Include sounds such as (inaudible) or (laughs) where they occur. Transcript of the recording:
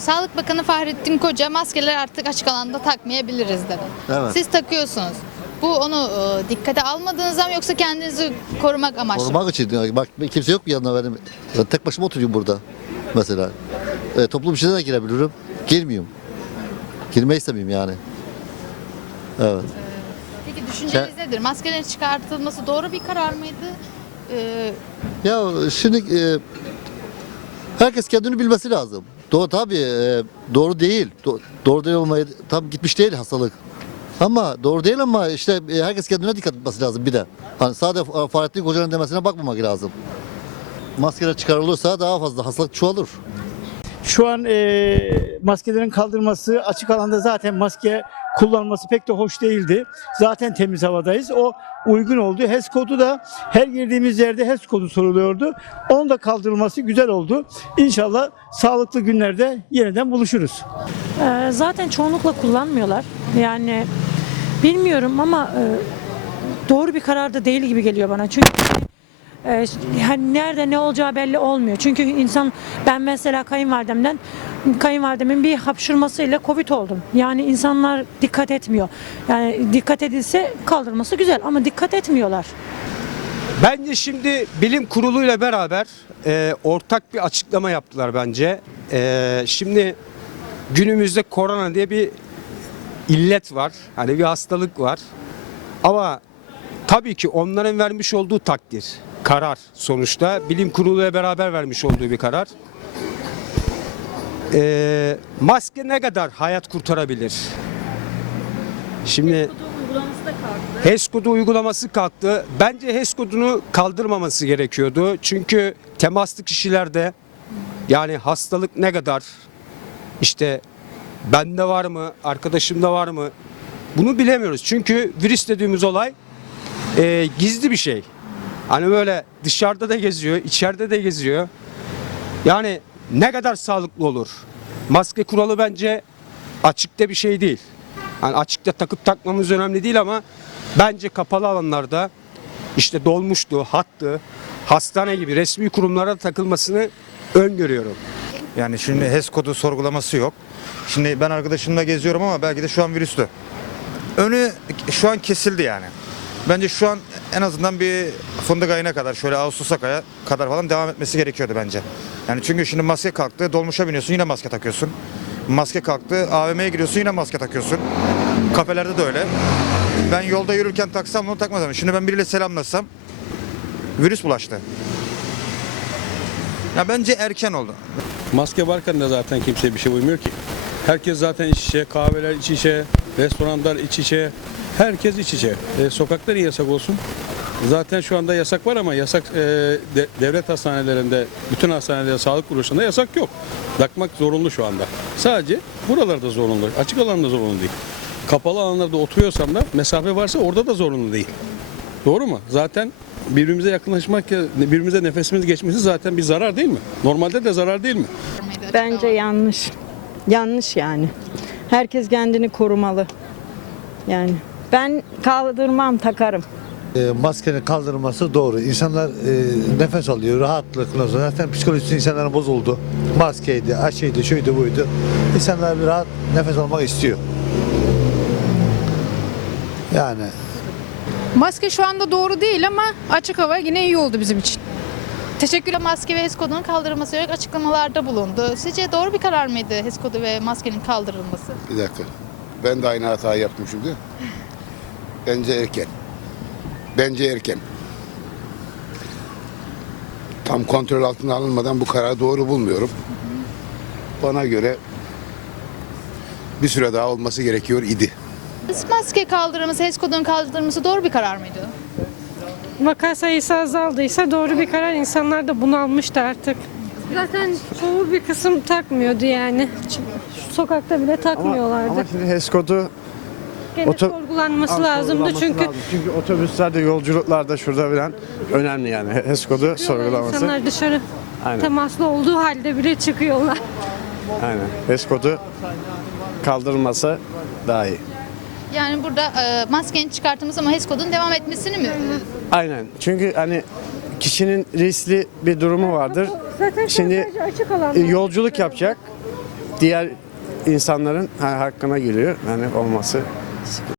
Sağlık Bakanı Fahrettin Koca maskeleri artık açık alanda takmayabiliriz dedi. Evet. Siz takıyorsunuz. Bu onu e, dikkate almadığınızda mı yoksa kendinizi korumak amaçlı mı? Korumak için. Bak kimse yok mu yanında benim? Ben tek başıma oturuyorum burada mesela. E, toplum içine de girebilirim. Girmiyorum. Girmeyi istemiyorum yani. Evet. Peki düşünceniz nedir? Maskelerin çıkartılması doğru bir karar mıydı? Ee, Ya şimdi e, herkes kendini bilmesi lazım. Doğru tabii e, doğru değil. Do- doğru değil olmayı tam gitmiş değil hastalık. Ama doğru değil ama işte e, herkes kendine dikkat etmesi lazım bir de. Hani sadece Fa- Fahrettin Koca'nın demesine bakmamak lazım. Maskeler çıkarılırsa daha fazla hastalık çoğalır. Şu an e, maskelerin kaldırılması açık alanda zaten maske kullanılması pek de hoş değildi. Zaten temiz havadayız. O uygun oldu. HES kodu da her girdiğimiz yerde HES kodu soruluyordu. Onun da kaldırılması güzel oldu. İnşallah sağlıklı günlerde yeniden buluşuruz. Ee, zaten çoğunlukla kullanmıyorlar. Yani bilmiyorum ama e, doğru bir karar da değil gibi geliyor bana. Çünkü e, hani nerede ne olacağı belli olmuyor. Çünkü insan ben mesela kayınvalidemden kayınvalidemin bir hapşırmasıyla Covid oldum. Yani insanlar dikkat etmiyor. Yani dikkat edilse kaldırması güzel ama dikkat etmiyorlar. Bence şimdi bilim kuruluyla beraber e, ortak bir açıklama yaptılar bence. E, şimdi günümüzde korona diye bir illet var. Hani bir hastalık var. Ama tabii ki onların vermiş olduğu takdir, karar sonuçta bilim kuruluyla beraber vermiş olduğu bir karar. E, maske ne kadar hayat kurtarabilir? Şimdi HES kodu uygulaması kalktı. Bence HES kodunu kaldırmaması gerekiyordu. Çünkü temaslı kişilerde yani hastalık ne kadar işte bende var mı, arkadaşımda var mı bunu bilemiyoruz. Çünkü virüs dediğimiz olay e, gizli bir şey. Hani böyle dışarıda da geziyor, içeride de geziyor. Yani ne kadar sağlıklı olur? Maske kuralı bence açıkta bir şey değil. Hani açıkta takıp takmamız önemli değil ama bence kapalı alanlarda işte dolmuştu, hattı, hastane gibi resmi kurumlara takılmasını öngörüyorum. Yani şimdi HES kodu sorgulaması yok. Şimdi ben arkadaşımla geziyorum ama belki de şu an virüslü. Önü şu an kesildi yani. Bence şu an en azından bir fındık ayına kadar şöyle Ağustos aya kadar falan devam etmesi gerekiyordu bence. Yani çünkü şimdi maske kalktı, dolmuşa biniyorsun yine maske takıyorsun. Maske kalktı, AVM'ye giriyorsun yine maske takıyorsun. Kafelerde de öyle. Ben yolda yürürken taksam bunu takmasam. Şimdi ben biriyle selamlasam virüs bulaştı. Ya bence erken oldu. Maske varken de zaten kimseye bir şey uymuyor ki. Herkes zaten iç içe, kahveler iç içe, restoranlar iç içe, herkes iç içe. E, sokakta yasak olsun? Zaten şu anda yasak var ama yasak e, de- devlet hastanelerinde, bütün hastanelerde, sağlık kuruluşlarında yasak yok. Takmak zorunlu şu anda. Sadece buralarda zorunlu, açık alanda zorunlu değil. Kapalı alanlarda oturuyorsam da mesafe varsa orada da zorunlu değil. Doğru mu? Zaten birbirimize yakınlaşmak, birbirimize nefesimiz geçmesi zaten bir zarar değil mi? Normalde de zarar değil mi? Bence yanlış. Yanlış yani. Herkes kendini korumalı. Yani ben kaldırmam takarım. E, maskenin kaldırılması doğru. İnsanlar e, nefes alıyor rahatlıkla. Zaten psikolojisi insanların bozuldu. Maskeydi, aşıydı, şuydu, buydu. İnsanlar bir rahat nefes almak istiyor. Yani Maske şu anda doğru değil ama açık hava yine iyi oldu bizim için. Teşekkürler. Maske ve HES kodunun kaldırılması yönelik açıklamalarda bulundu. Sizce doğru bir karar mıydı HES kodu ve maskenin kaldırılması? Bir dakika. Ben de aynı hatayı yaptım şimdi. Bence erken. Bence erken. Tam kontrol altına alınmadan bu kararı doğru bulmuyorum. Bana göre bir süre daha olması gerekiyor idi. Maske kaldırılması, HES kodunun kaldırılması doğru bir karar mıydı? Vaka sayısı azaldıysa doğru bir karar. İnsanlar da bunalmıştı artık. Zaten çoğu bir kısım takmıyordu yani. Sokakta bile takmıyorlardı. Ama şimdi HES kodu Gene oto- sorgulanması lazımdı sorgulanması çünkü lazım. Çünkü otobüslerde, yolculuklarda şurada bilen önemli yani (laughs) HES kodu sorgulaması. insanlar dışarı Aynen. temaslı olduğu halde bile çıkıyorlar. Aynen. HES kodu kaldırılması daha iyi. Yani burada e, maskenin çıkartılması ama HES kodunun devam etmesini mi? Aynen. Çünkü hani kişinin riskli bir durumu vardır. Zaten Şimdi sadece açık alanda. E, Yolculuk yapacak. diğer insanların hani hakkına geliyor. Yani olması clássico.